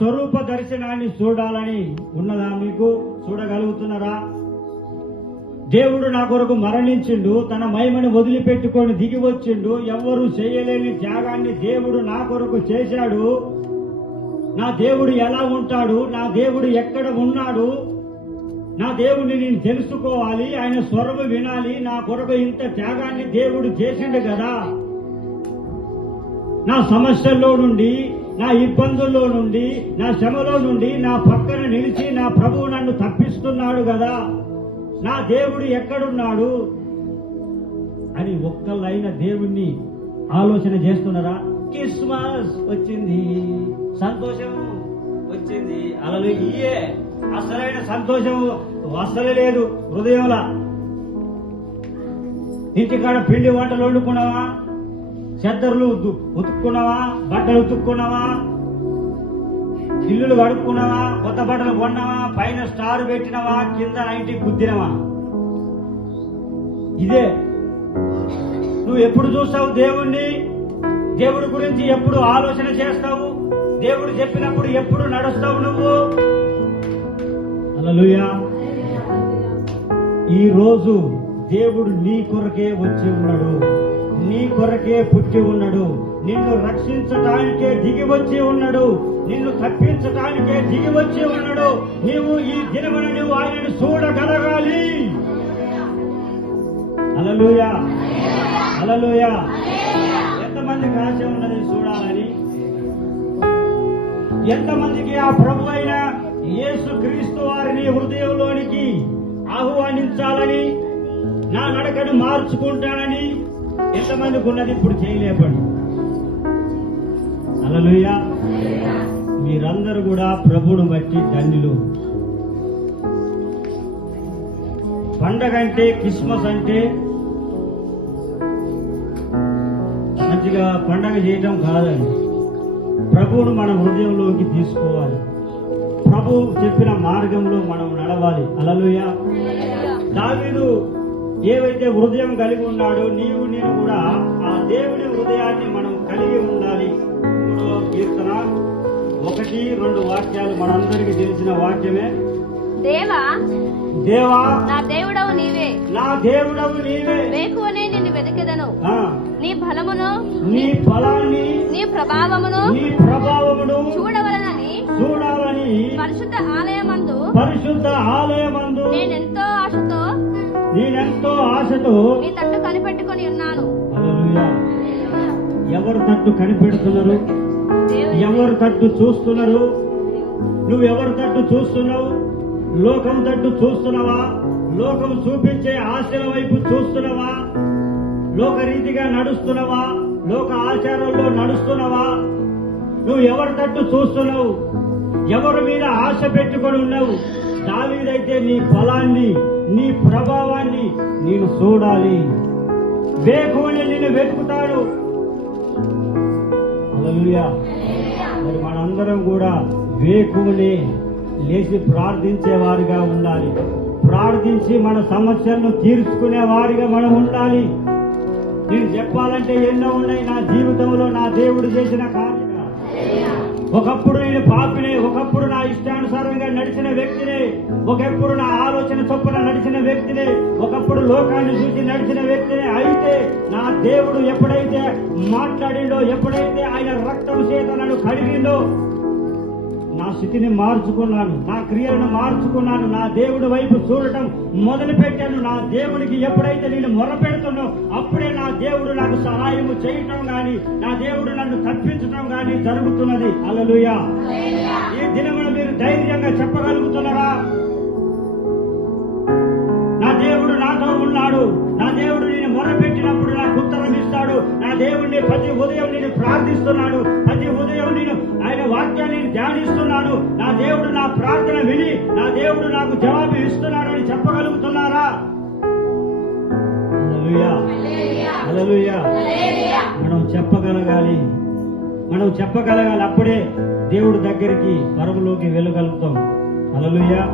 స్వరూప దర్శనాన్ని చూడాలని ఉన్నదా? మీకు చూడగలుగుతున్నారా? దేవుడు నా కొరకు మరణించిండు, తన మహిమను వదిలిపెట్టుకొని దిగి వచ్చిండు. ఎవ్వరూ చేయలేని త్యాగాన్ని దేవుడు నా కొరకు చేశాడు. నా దేవుడు ఎలా ఉంటాడు, నా దేవుడు ఎక్కడ ఉన్నాడు, నా దేవుడిని నేను తెలుసుకోవాలి, ఆయన స్వరము వినాలి. నా కొరకు ఇంత త్యాగాన్ని దేవుడు చేసిండు కదా. నా సమస్యల్లో నుండి, నా ఇబ్బందుల్లో నుండి, నా శ్రమలో నుండి నా పక్కన నిలిచి నా ప్రభువు నన్ను తప్పిస్తున్నాడు కదా. నా దేవుడు ఎక్కడున్నాడు అని ఒక్కళ్ళైన దేవుణ్ణి ఆలోచన చేస్తున్నారా? క్రిస్మస్ వచ్చింది, సంతోషం వచ్చింది, అలలు ఇయే అసలైన సంతోషం అసలే లేదు హృదయంలో. ఇంటికాడ పిండి వంటలు వండుకున్నావా, చెద్దరులు ఉతుక్కున్నావా, బట్టలు ఉతుక్కున్నావా, ఇల్లులు కడుక్కున్నావా, కొత్త బట్టలు కొన్నావా, పైన స్టార్ పెట్టినవా, కింద ఇంటికి గుద్దినవా? ఇదే నువ్వు ఎప్పుడు చూస్తావు దేవుణ్ణి? దేవుడి గురించి ఎప్పుడు ఆలోచన చేస్తావు? దేవుడు చెప్పినప్పుడు ఎప్పుడు నడుస్తావు నువ్వు? హల్లెలూయా. ఈ రోజు దేవుడు నీ కొరకే వచ్చి ఉన్నాడు, నీ కొరకే పుట్టి ఉన్నాడు, నిన్ను రక్షించటానికే దిగి వచ్చి ఉన్నాడు, నిన్ను తప్పించటానికే దిగి వచ్చి ఉన్నాడు. నీవు ఈ దినమున నువ్వు ఆయనను చూడగలగాలి. హల్లెలూయా, హల్లెలూయా. ఎంతమందికి ఆశ ఉన్నది చూడాలని? ఎంతమందికి ఆ ప్రభు అయిన యేసు క్రీస్తు వారిని హృదయంలోనికి ఆహ్వానించాలని, నా నడకను మార్చుకుంటానని ఎంతమందికి ఉన్నది? ఇప్పుడు చేయలేపండి. హల్లెలూయా. మీరందరూ కూడా ప్రభువును బట్టి ధన్యులు. పండగ అంటే, క్రిస్మస్ అంటే మంచిగా పండగ చేయటం కాదండి. ప్రభువును మన హృదయంలోకి తీసుకోవాలి, ప్రభు చెప్పిన మార్గంలో మనం నడవాలి. హల్లెలూయా. దావీదు ఏవైతే హృదయం కలిగి ఉన్నాడో, నీవు నేను కూడా ఆ దేవుని హృదయాన్ని మనం కలిగి ఉండాలి. 3వ కీర్తన 1-2 వాక్యాలు మనందరికీ తెలిసిన వాక్యమే. దేవా దేవా నా దేవుడవు నీవే, నా దేవుడవు నీవే, వేకువనే నిన్ను వెతికెదను. నీ బలమును, నీ ఫలాన్ని, నీ ప్రభావమును చూడాలని పరిశుద్ధ ఆలయమందు నేనెంతో ఆశతో నీ తట్టు కనిపెట్టుకొని ఉన్నాను. హల్లెలూయా. ఎవరు తట్టు కనిపెడుతున్నారు? ఎవరు తట్టు చూస్తున్నారు? నువ్వు ఎవరు తట్టు చూస్తున్నావు? లోకం తట్టు చూస్తున్నావా? లోకం చూపించే ఆశల వైపు చూస్తున్నావా? లోకరీతిగా నడుస్తున్నావా? లోక ఆచారంలో నడుస్తున్నావా? నువ్వు ఎవరి తట్టు చూస్తున్నావు? ఎవరి మీద ఆశ పెట్టుకొని ఉన్నావు? దావీదైతే నీ ఫలాన్ని, నీ ప్రభావాన్ని నేను చూడాలి, వేకువని నిన్ను వెతుకుతాడు. హల్లెలూయా. మరి మనందరం కూడా వేకువని లేచి ప్రార్థించేవారిగా ఉండాలి. ప్రార్థించి మన సమస్యలను తీర్చుకునే వారిగా మనం ఉండాలి. నేను చెప్పాలంటే ఎన్నో ఉన్నాయి నా జీవితంలో నా దేవుడు చేసిన కార్యాలు. ఒకప్పుడు నేను పాపినే, ఒకప్పుడు నా ఇష్టానుసారంగా నడిచిన వ్యక్తినే, ఒకప్పుడు నా ఆలోచన చొప్పున నడిచిన వ్యక్తినే, ఒకప్పుడు లోకాన్ని చూసి నడిచిన వ్యక్తినే. అయితే నా దేవుడు ఎప్పుడైతే మాట్లాడిండో, ఎప్పుడైతే ఆయన రక్తం చేత నన్ను కడిగిండో, నా స్థితిని మార్చుకున్నాను, నా క్రియలను మార్చుకున్నాను, నా దేవుడి వైపు చూడటం మొదలు పెట్టాను. నా దేవుడికి ఎప్పుడైతే నేను మొరపెడుతున్నో అప్పుడే నా దేవుడు నాకు సహాయము చేయటం గాని, నా దేవుడు నన్ను తప్పించడం గాని జరుగుతున్నది. హల్లెలూయా. ఈ దినమున మీరు ధైర్యంగా చెప్పగలుగుతున్నారా? నా దేవుడు నాతో ఉన్నాడు, నా దేవుడు నేను మొరపెట్టినప్పుడు నాకు ఉత్తరం ఇస్తాడు, నా దేవుడిని ప్రతి ఉదయం నేను ప్రార్థిస్తున్నాను, ప్రతి ఉదయం నేను ఆయన వాక్యాన్ని ధ్యానిస్తున్నాను, నా దేవుడు నా ప్రార్థన విని నా దేవుడు నాకు జవాబు ఇస్తున్నాడు అని చెప్పగలుగుతున్నారా? హల్లెలూయా, హల్లెలూయా. మనం చెప్పగలగాలి, మనం చెప్పగలగాలి. అప్పుడే దేవుడి దగ్గరికి పరములోకి వెళ్ళగలుగుతాం. హల్లెలూయా.